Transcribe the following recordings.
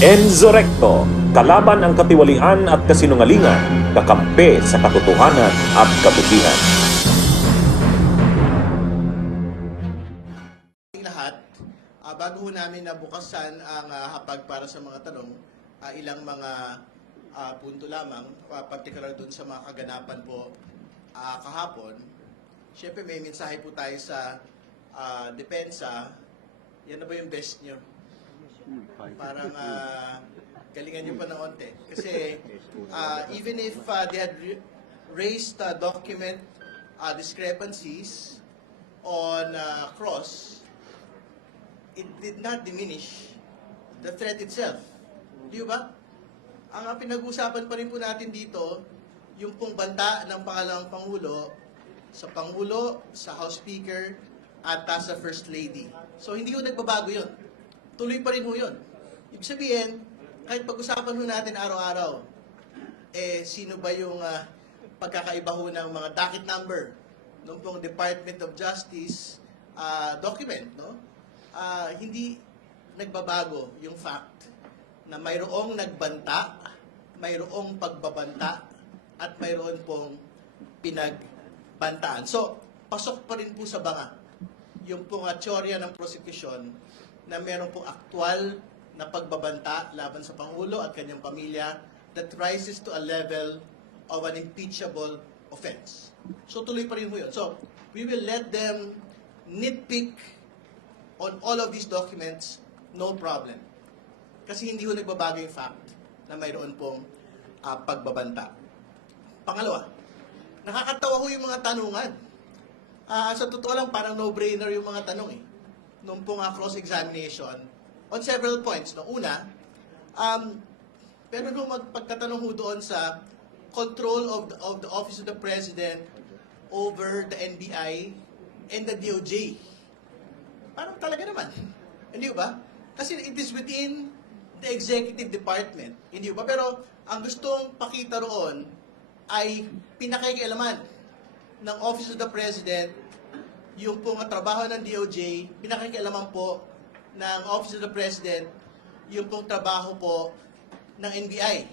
Enzo Recto, kalaban ang katiwalian at kasinungalingan, kakampi sa katotohanan at kabutihan. Lahat, bago ho namin nabukasan ang hapag para sa mga tanong, ilang mga punto lamang, particular dun sa mga kaganapan po kahapon. Siyempre may mensahe po tayo sa depensa. Yan na ba yung best nyo? Parang galingan nyo pa ng onte. Kasi even if they had raised document discrepancies on Cross, it did not diminish the threat itself. Di ba? Ang pinag-usapan pa rin po natin dito, yung pong banta ng pangalawang Pangulo, sa House Speaker, at sa First Lady. So hindi ko nagbabago yun. Tuloy pa rin ho yun. Ibig sabihin, kahit pag-usapan ho natin araw-araw, sino ba yung pagkakaiba ho ng mga docket number ng pong Department of Justice document, no? Hindi nagbabago yung fact na mayroong nagbanta, mayroong pagbabanta, at mayroon pong pinagbantaan. So, pasok pa rin po sa banga yung pong teorya ng prosecution na mayroon pong aktwal na pagbabanta laban sa Pangulo at kanyang pamilya that rises to a level of an impeachable offense. So, tuloy pa rin po yun. So, we will let them nitpick on all of these documents, no problem. Kasi hindi ko nagbabago yung fact na mayroon pong pagbabanta. Pangalawa, nakakatawa ko yung mga tanungan. Sa totoo lang, parang no-brainer yung mga tanong eh. Nung pong cross-examination on several points. No? Una, pero nung magpagkatanong ho doon sa control of the Office of the President over the NBI and the DOJ. Parang talaga naman. Hindi ba? Kasi it is within the executive department. Hindi ba? Pero ang gustong pakita roon ay pinakikialaman ng Office of the President, yung pong trabaho ng DOJ, pinakikialaman po ng Office of the President, yung pong trabaho po ng NBI.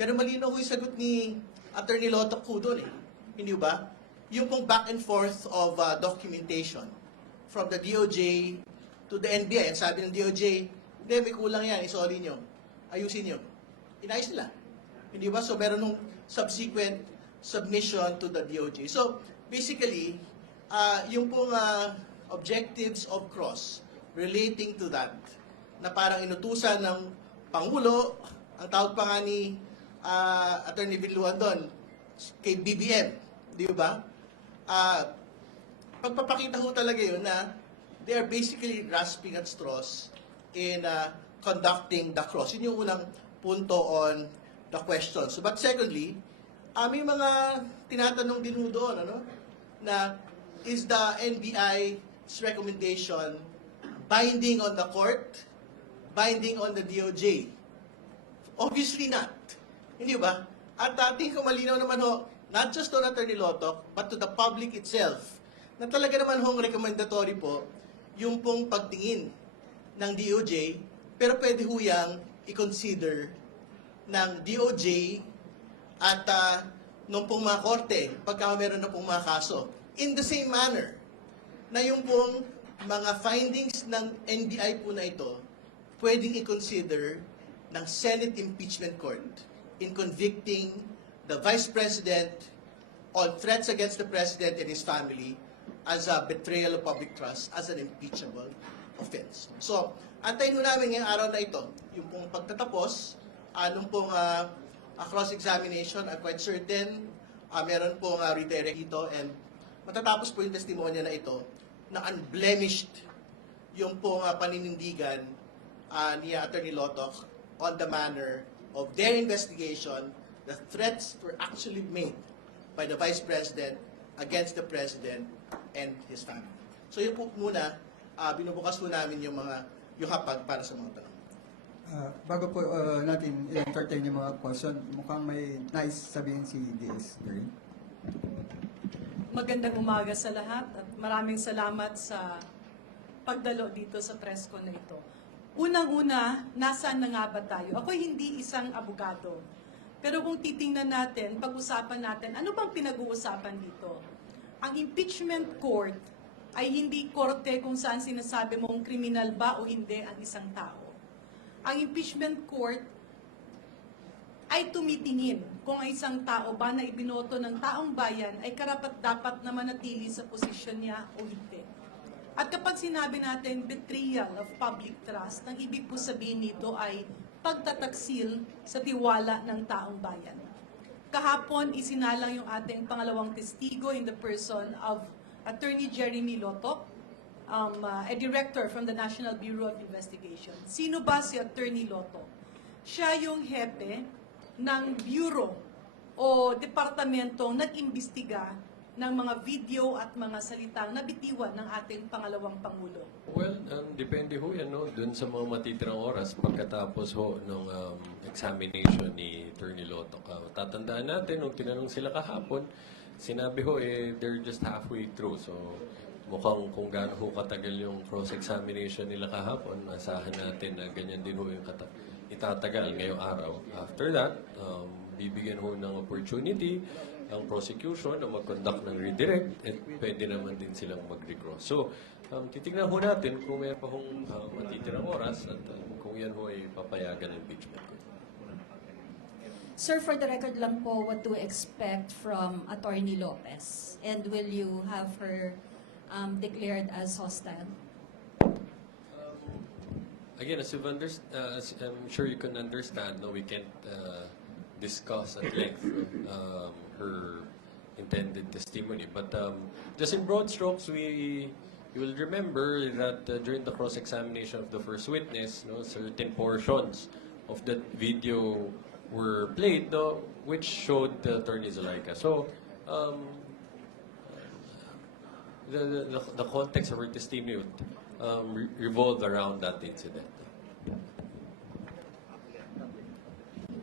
Pero malinaw ko yung sagot ni Attorney Lotoc po doon eh. Hindi ba? Yung pong back and forth of documentation from the DOJ to the NBI. Ang sabi ng DOJ, hindi, may kulang yan, isolin nyo, ayusin nyo. Inayos nila. Hindi ba? So meron nung subsequent submission to the DOJ. So basically, yung pong objectives of Cross relating to that, na parang inutusan ng Pangulo, ang tawag pa nga ni Attorney Villuan doon, kay BBM, di ba? Pagpapakita ho talaga yun na they are basically grasping at straws in conducting the Cross. Yun yung unang punto on the question. So, but secondly, may mga tinatanong din ho doon, ano? Na is the NBI's recommendation binding on the court, binding on the DOJ? Obviously not. Hindi ba? At tingin ko malinaw naman ho, not just to Attorney Lotoc, but to the public itself, na talaga naman hong recommendatory po yung pong pagtingin ng DOJ, pero pwede ho yang i-consider ng DOJ at nung pong mga korte, pagka meron na pong mga kaso. In the same manner, na yung pong mga findings ng NBI po na ito, pwedeng i-consider ng Senate Impeachment Court in convicting the Vice President on threats against the President and his family as a betrayal of public trust, as an impeachable offense. So, antayin mo namin ngayong araw na ito, yung pong pagtatapos, nung pong cross-examination, I'm quite certain, meron pong redirect dito, and matatapos po yung testimonya na ito, na unblemished yung pong paninindigan ni Attorney Lotoc on the manner of their investigation, the threats were actually made by the Vice President against the President and his family. So yun po muna, binubukas po namin yung hapag para sa mga tanong. Bago po natin i-entertain yung mga question, mukhang may nice sabihin si DS. Magandang umaga sa lahat at maraming salamat sa pagdalo dito sa press con na ito. Unang-una, nasaan na nga ba tayo? Ako'y hindi isang abogado. Pero kung titingnan natin, pag-usapan natin, ano bang pinag-uusapan dito? Ang impeachment court ay hindi korte kung saan sinasabi mong kriminal ba o hindi ang isang tao. Ang impeachment court ay tumitingin kung ang isang tao ba na ibinoto ng taong bayan ay karapat-dapat na manatili sa posisyon niya o hindi. At kapag sinabi natin betrayal of public trust, ang ibig po sabihin nito ay pagtataksil sa tiwala ng taong bayan. Kahapon, isinalang yung ating pangalawang testigo in the person of Attorney Jeremy Lotok, a director from the National Bureau of Investigation. Sino ba si Attorney Lotok? Siya yung hepe ng bureau o departamentong nag-imbestiga ng mga video at mga salitang nabitiwan ng ating pangalawang Pangulo. Well, depende ho yan, no? Dun sa mga matitirang oras pagkatapos ho ng examination ni Attorney Lotok. Tatandaan natin, nung tinanong sila kahapon, sinabi ho, they're just halfway through. So, mukhang kung gaano ho katagal yung cross-examination nila kahapon, asahan natin na ganyan din ho yung itatagal ngayong araw. After that, bibigyan ho ng opportunity ang prosecution na mag-conduct ng redirect at pwede naman din silang mag-recross. So, titignan ho natin kung may pa hong matitirang oras at kung yan ho ay papayagan ng impeachment court. Sir, for the record lang po, what to expect from Attorney Lopez? And will you have her declared as hostile? Again, as I'm sure you can understand, no, we can't discuss at length her intended testimony. But just in broad strokes, you will remember that during the cross-examination of the first witness, no, certain portions of that video were played, no, which showed the Attorney Zulaika. So, the context of her testimony revolved around that incident.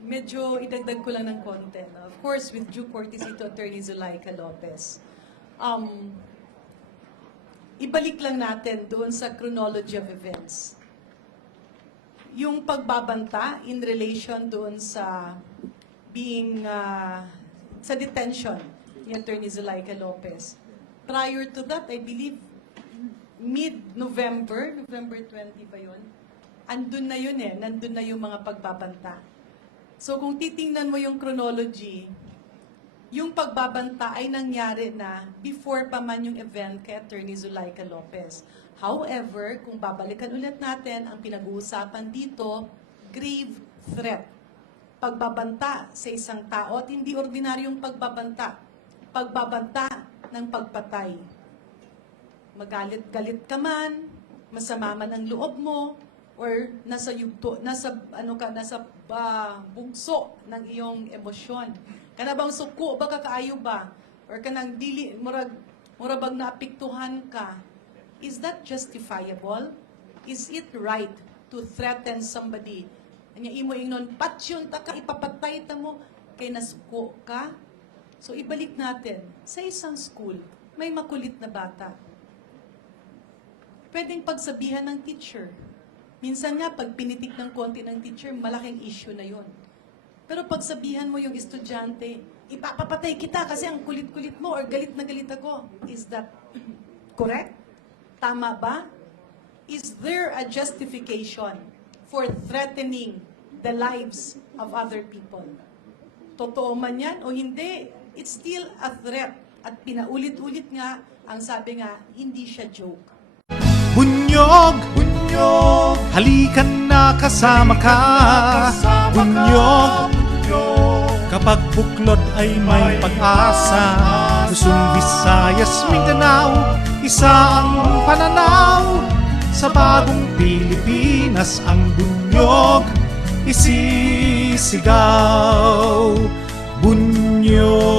Medyo idagdag ko lang ng konti. No? Of course, with due courtesy to Attorney Zulaika Lopez, ibalik lang natin doon sa chronology of events. Yung pagbabanta in relation doon sa sa detention ni Attorney Zulaika Lopez. Prior to that, I believe, mid-November, November 20 ba yun? Andun na yun nandun na yung mga pagbabanta. So kung titingnan mo yung chronology, yung pagbabanta ay nangyari na before pa man yung event kay Attorney Zulaika Lopez. However, kung babalikan ulit natin, ang pinag-uusapan dito, grave threat. Pagbabanta sa isang tao at hindi ordinaryong pagbabanta. Pagbabanta ng pagpatay. Magalit-galit ka man, masama man ang loob mo, or nasa bugso ng iyong emosyon. Kana bang suko ba kakaayo ba? Or kanang dili murag naapektuhan ka? Is that justifiable? Is it right to threaten somebody? Anya imo ingnon patyon ta ka ipapatay ta mo kay nasuko ka? So ibalik natin sa isang school, may makulit na bata. Pwedeng pagsabihan ng teacher. Minsan nga, pag pinitik ng konti ng teacher, malaking issue na yon. Pero pag sabihan mo yung estudyante, ipapapatay kita kasi ang kulit-kulit mo or galit na galit ako. Is that correct? Tama ba? Is there a justification for threatening the lives of other people? Totoo man yan o hindi, it's still a threat. At pinaulit-ulit nga, ang sabi nga, hindi siya joke. Bunyog, bunyog, halikan na kasama ka. Bunyog, kapag buklod ay may pag-asa. Luzon, Visayas, Mindanao, isa ang pananaw. Sa bagong Pilipinas ang bunyog isisigaw. Bunyog.